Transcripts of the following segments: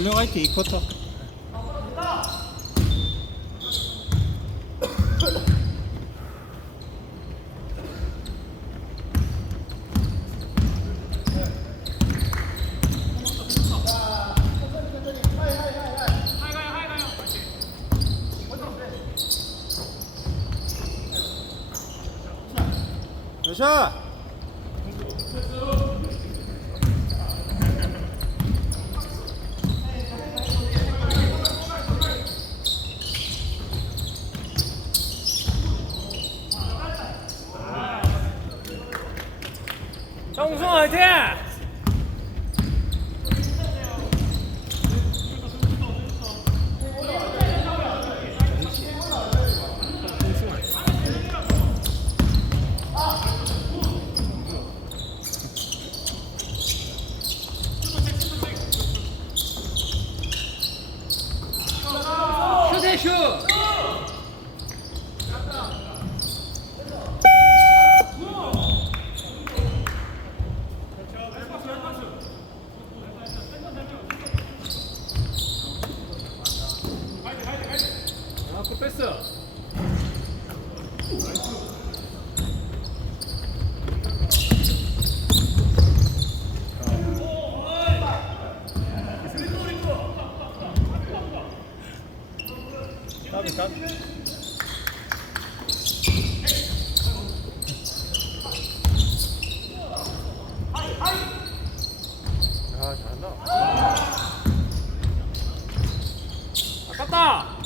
불령 화이팅 2쿼터. 여 샤 정승 화이팅! 슛! 아, 그 뺐어. 까비 까비 아 잘한다 아깝다.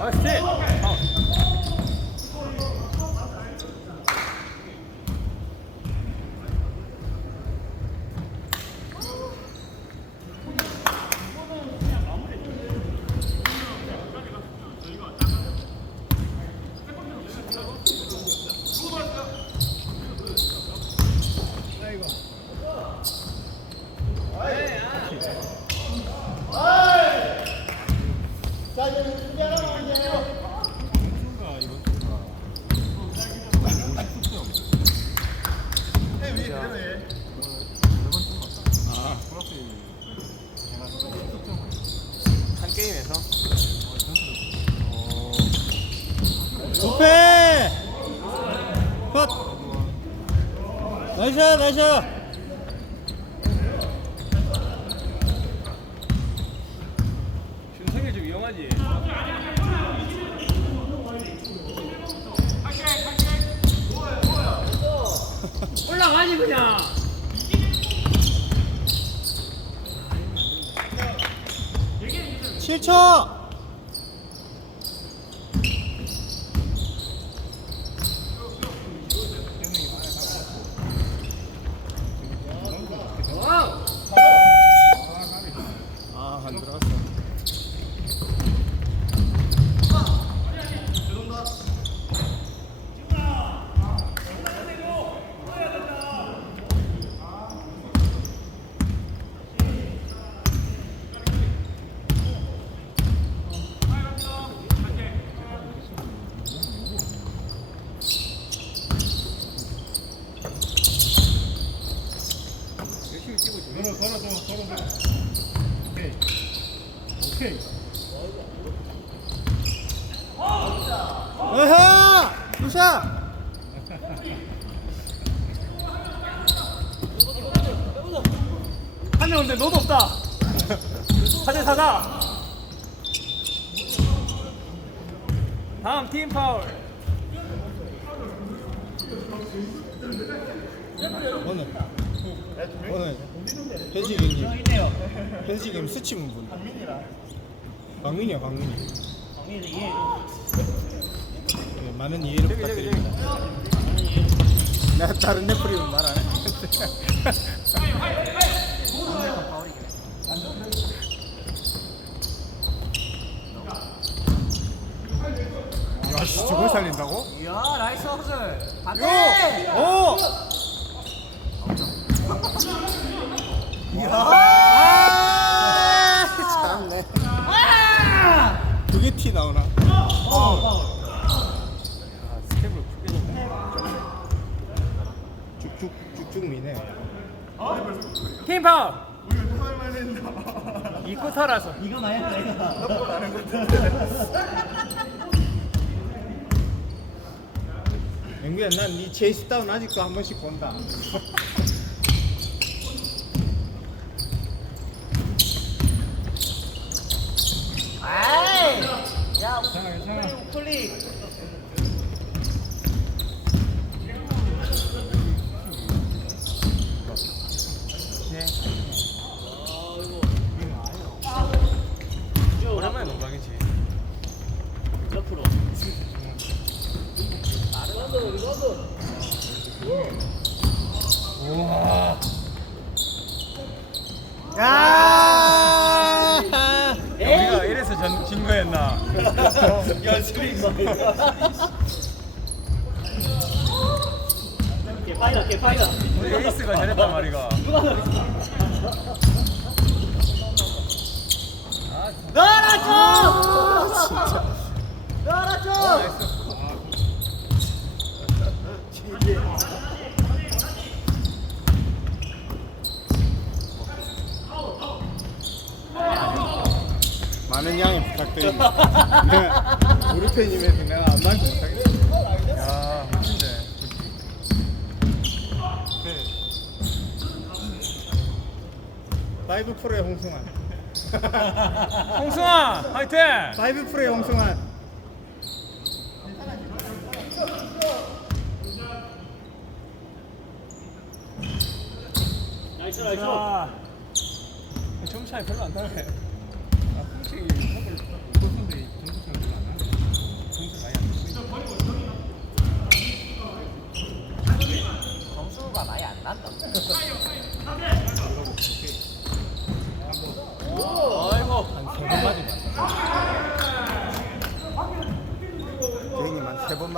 아, 스틸. 한 게임에서 오페 컷 나이스 나이스. 준성이 좀 위험하지. 올라가지 그냥. 7초 와우. 아안 들어갔어 열심히 뛰고 있어. 걸어 걸어 줘 걸어 줘 오케이 오케이 어허 루샤 한명 근데 너도 없다. 사대 사다. 다음 팀 파울. 오늘 오늘 현식이님 현식이님 스치문 분 박민이야 박민이. 네, 많은 이해를 부탁드립니다. 내가 다른 레프리는 말안 해 살린다고? 이야 나이스 허슬 요! 반대 오! 이야 아! 참네. 티 나오나? 아, 스텝을 크게 줬네. 쭉쭉, 쭉쭉 미네. 팀 파울. 이 코 타라서. 이거 나야 내가 영구야, 난네 체이스 다운 아직도 한 번씩 본다. 아이 야 괜찮아, 괜찮아. 네. 오랜만에 농구하겠지. 옆으로 리바운드 리바운드 우와. 야! 연습이 개파이다 개파이다 우리 에이스가 잘했단 말이가. 누가 그랬어 너라 좀 너라 좀 많은 양해 부탁드립니다. 우리 팬님에서 내가 안 말지 못하겠어. 야, 멋진데. 파이브 프로의 홍승환. 홍승아, 화이팅! 파이브 프로의 홍승환. 나이스 나이스 자, 점 차이 별로 안 나네.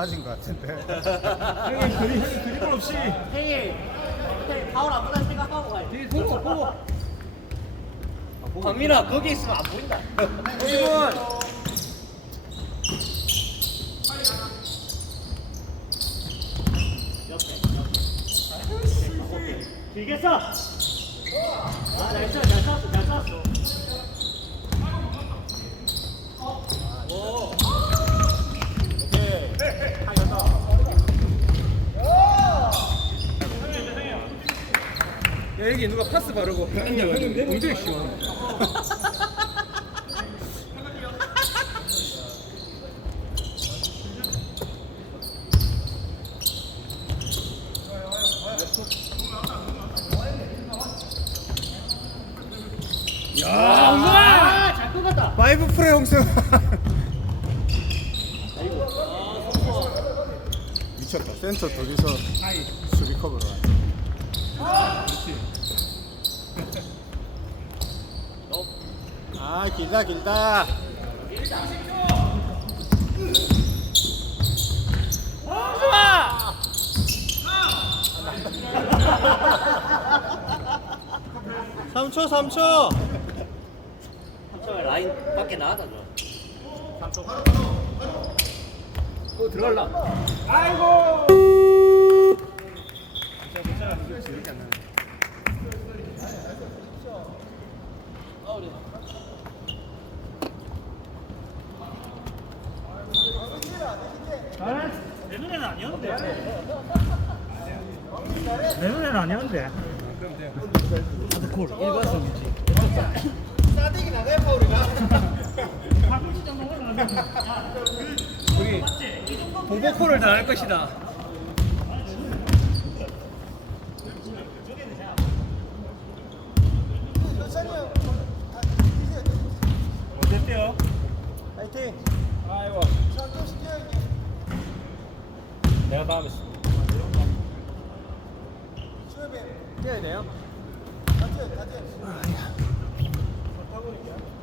맞은 것 같은데. 형님 그리 그림은 없이. 형님 형님 파울 안 보다 생각하고 돼 보고 보고. 강민아 거기 있으면 안 보인다 1분. 길게 써! 아, 잘 써, 잘 써, 잘 써. 오. 야 여기 누가 파스 바르고 형님 엉덩이. 아, 잘 끊었다. 프로의 홍승환. 미쳤다. 센터 둘이서 수비 커버로. 아 길다 길다. 홍승아. 삼초삼초 삼촌 라인 밖에 나가다 줘. 또 들어갈라. 내 눈에는 아니었는데. 내 눈에는 아니었는데. 골. 일관성이지. 싸대기 나가야 파울이가. 우리 보고콜을 당할 것이다. 어땠대요? 파이팅. 아이고. 내가 다음에 뛰어야 돼요? coming again.